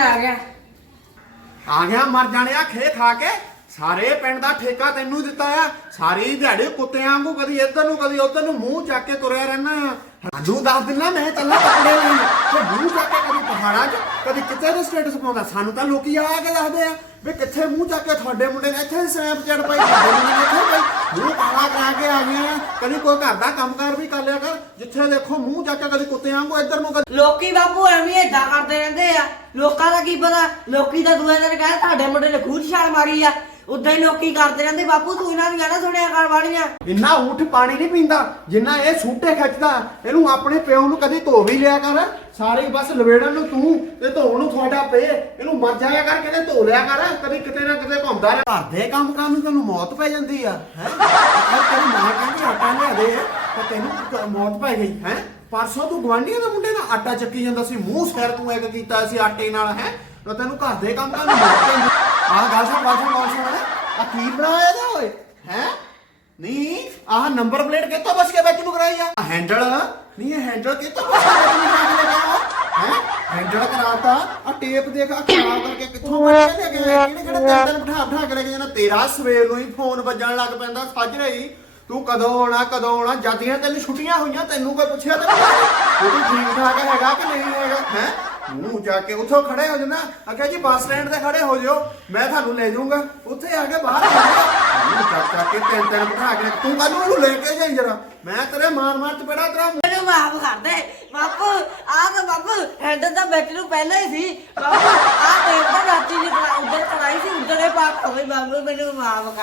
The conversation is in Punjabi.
ਆ ਗਿਆ। ਮਰ ਜਾਣਿਆ ਖੇ ਖਾ ਕੇ। ਸਾਰੇ ਪਿੰਡ ਦਾ ਠੇਕਾ ਤੈਨੂੰ ਦਿੱਤਾ ਆ। ਸਾਰੀ ਦਿਹਾੜੀ ਕੁੱਤਿਆਂ ਵਾਂਗੂ ਕਦੀ ਇੱਧਰ ਨੂੰ, ਕਦੀ ਉੱਧਰ ਨੂੰ ਮੂੰਹ ਚੱਕ ਕੇ ਤੁਰਿਆ ਰਹਿਣਾ ਆ। ਸਾਨੂੰ ਦੱਸ ਦਿੰਨਾ, ਮੈਂ ਚੱਲਾਂ ਕੱਪੜੇ ਲੈਣ ਤੇ ਮੂੰਹ ਚੱਕ ਕੇ ਕਦੀ ਪਹਾੜਾਂ 'ਚ, ਕਦੀ ਕਿਤੇ ਦੇ ਸਟੇਟਸ ਪਾਉਂਦਾ। ਸਾਨੂੰ ਤਾਂ ਲੋਕੀ ਆ ਕੇ ਦੱਸਦੇ ਆ ਵੀ ਕਿੱਥੇ ਮੂੰਹ ਚੱਕ ਕੇ ਤੁਹਾਡੇ ਮੁੰਡੇ ਨੇ ਇੱਥੇ ਸਨੈਪਚੈਟ ਪਾਈ ਤੁਹਾਡੇ ਮੁੰਡੇ ਨੇ ਇੱਥੇ ਪਾਈ ਮੂੰਹ ਕਾਲਾ ਕਰਾ ਕੇ ਆ ਗਏ ਆ ਕਦੀ ਕੋਈ ਘਰ ਦਾ ਕੰਮਕਾਰ ਵੀ ਕਰ ਲਿਆ ਕਰ ਜਿੱਥੇ ਦੇਖੋ ਮੂੰਹ ਚੱਕ ਕੇ ਕਦੀ ਕੁੱਤਿਆਂ ਵਾਂਗੂ ਇੱਧਰ ਨੂੰ ਕਦੀ ਲੋਕੀ ਬਾਪੂ ਐਵੇਂ ਏਦਾਂ ਕਰਦੇ ਰਹਿੰਦੇ ਆ। ਲੋਕਾਂ ਦਾ ਕੀ ਪਤਾ? ਲੋਕੀ ਤਾਂ ਦੂਏ ਦਿਨ ਕਹਿੰਦੇ ਤੁਹਾਡੇ ਮੁੰਡੇ ਨੇ ਖੂਹ 'ਚ ਛਾਲ ਮਾਰੀ ਆ। ਉਦਾਂ ਹੀ ਲੋਕੀ ਕਰਦੇ ਰਹਿੰਦੇ। ਬਾਪੂ ਤੂੰ ਇਹਨਾਂ ਦੀਆਂ ਨਾ ਸੁਣਿਆ ਕਰ ਵਾਲੀਆਂ ਇੰਨਾ ਊਠ ਪਾਣੀ ਨਹੀਂ ਪੀਂਦਾ ਜਿੰਨਾ ਇਹ ਸੂਟੇ ਖਿੱਚਦਾ ਇਹਨੂੰ ਆਪਣੇ ਪਿਓ ਨੂੰ ਕਦੀ ਧੋ ਵੀ ਲਿਆ ਕਰ। ਸਾਰੇ ਬਸ ਲਵੇੜਨ ਨੂੰ ਤੂੰ ਤੇ ਧੋਣ ਨੂੰ ਤੁਹਾਡਾ ਪੇ। ਇਹਨੂੰ ਮਰ ਜਾਇਆ ਕਰ ਕਿਤੇ ਧੋ ਲਿਆ ਕਰ। ਕਦੀ ਕਿਤੇ ਨਾ ਕਿਤੇ ਘੁੰਮਦਾ ਰਹਿ। ਘਰ ਦੇ ਕੰਮ ਕਰਨ ਨੂੰ ਤੈਨੂੰ ਮੌਤ ਪੈ ਜਾਂਦੀ ਆ ਹੈ? ਤੇਰੀ ਮਾਂ ਕਹਿੰਦੀ ਆਟਾ ਲਿਆ ਦੇ ਤਾਂ ਤੈਨੂੰ ਕ- ਮੌਤ ਪੈ ਗਈ ਹੈ ਪਰਸੋਂ ਤੂੰ ਗਵਾਂਢੀਆਂ ਦੇ ਮੁੰਡੇ ਨਾਲ ਆਟਾ ਚੱਕੀ ਜਾਂਦਾ ਸੀ ਮੂੰਹ ਸਿਰ ਤੂੰ ਇੱਕ ਕੀਤਾ ਸੀ ਆਟੇ ਨਾਲ ਹੈ ਤਾਂ ਤੈਨੂੰ ਘਰ ਦੇ ਕੰਮ ਕਰਨ ਮੌਤ ਪੈ ਜਾਂਦੀ ਆਹ ਗੱਲ ਸੁਣ ਗੱਲ ਸੁਣ ਗੱਲ ਸੁਣ ਆ ਕੀ ਬਣਾਇਆ ਇਹਦਾ ਓਏ ਹੈ ਨਹੀਂ ਆਹ ਨੰਬਰ ਪਲੇਟ ਕਿੱਥੋਂ ਬਸ ਕੇ ਵਿੱਚ ਨੂੰ ਕਰਾਈ ਆ ਹੈਂਡਲ ਨਹੀਂ ਇਹ ਹੈਂਡਲ ਕਿੱਥੋਂ ਬਸ ਕੇ ਵਿੱਚ ਨੂੰ ਕਰਾ ਕੇ ਲਗਾਇਆ ਹੈ ਹੈਂਡਲ ਕਰਾਤਾ ਆ ਟੇਪ ਦੇਖ ਆ ਖਰਾਬ ਕਰਕੇ ਕਿੱਥੋਂ ਬਚ ਕੇ ਲੈ ਕੇ ਆਇਆ? ਕਿਹੜੇ ਕਿਹੜੇ ਤਿੰਨ ਦਿਨ ਬਿਠਾ ਲੈ ਕੇ ਜਾਣਾ ਤੇਰਾ ਸਵੇਰ ਨੂੰ ਹੀ ਫੋਨ ਵੱਜਣ ਲੱਗ ਪੈਂਦਾ, ਸੱਜ ਰਹੀ, ਤੂੰ ਕਦੋਂ ਆਉਣਾ ਕਦੋਂ ਆਉਣਾ, ਜਦੀਆਂ ਤੈਨੂੰ ਛੁੱਟੀਆਂ ਹੋਈਆਂ, ਤੈਨੂੰ ਕੋਈ ਪੁੱਛਿਆ ਤਾਂ ਨਹੀਂ ਤੂੰ ਠੀਕ ਠਾਕ ਹੈਗਾ ਕਿ ਨਹੀਂ ਹੈਗਾ, ਹੈ? ਮੂੰਹ ਜਾ ਕੇ ਉੱਥੋਂ ਖੜੇ ਹੋ ਜਾਣਾ। ਅੱਗੇ ਜੀ ਬੱਸ ਸਟੈਂਡ ਤੇ ਖੜੇ ਹੋ ਜਾਓ, ਮੈਂ ਤੁਹਾਨੂੰ ਲੈ ਜਾਊਂਗਾ। ਉੱਥੇ ਆ ਕੇ ਬਾਹਰ ਮੂੰਹ ਚੱਕ ਚੱਕ ਕੇ ਤਿੰਨ ਤਿੰਨ ਬਿਠਾ ਕੇ ਤੂੰ ਕੱਲ ਨੂੰ ਲੈ ਕੇ ਜਾਈ ਜਰਾ। ਮੈਂ ਤੇਰੇ ਮਾਰ ਮਾਰ ਚਪੇੜਾ ਤੇਰਾ ਮੂੰਹ- ਮੈਨੂੰ ਮਾਫ ਕਰ ਦੇ। ਬਾਪੂ, ਆਹ ਤਾਂ ਬਾਪੂ ਹੈਂਡਲ ਤਾਂ ਵਿੱਚ ਨੂੰ ਪਹਿਲਾਂ ਹੀ ਸੀ। ਬਾਪੂ, ਆਹ ਦੇਖ ਤਾਂ ਰਾਤੀ ਜੀ ਉਧਰ ਕਰਾਈ ਸੀ ਉਧਰ ਇਹ ਪਾਕ ਹੋਵੇ ਬਾਪੂ ਮੈਨੂੰ ਮਾਫ ਕਰ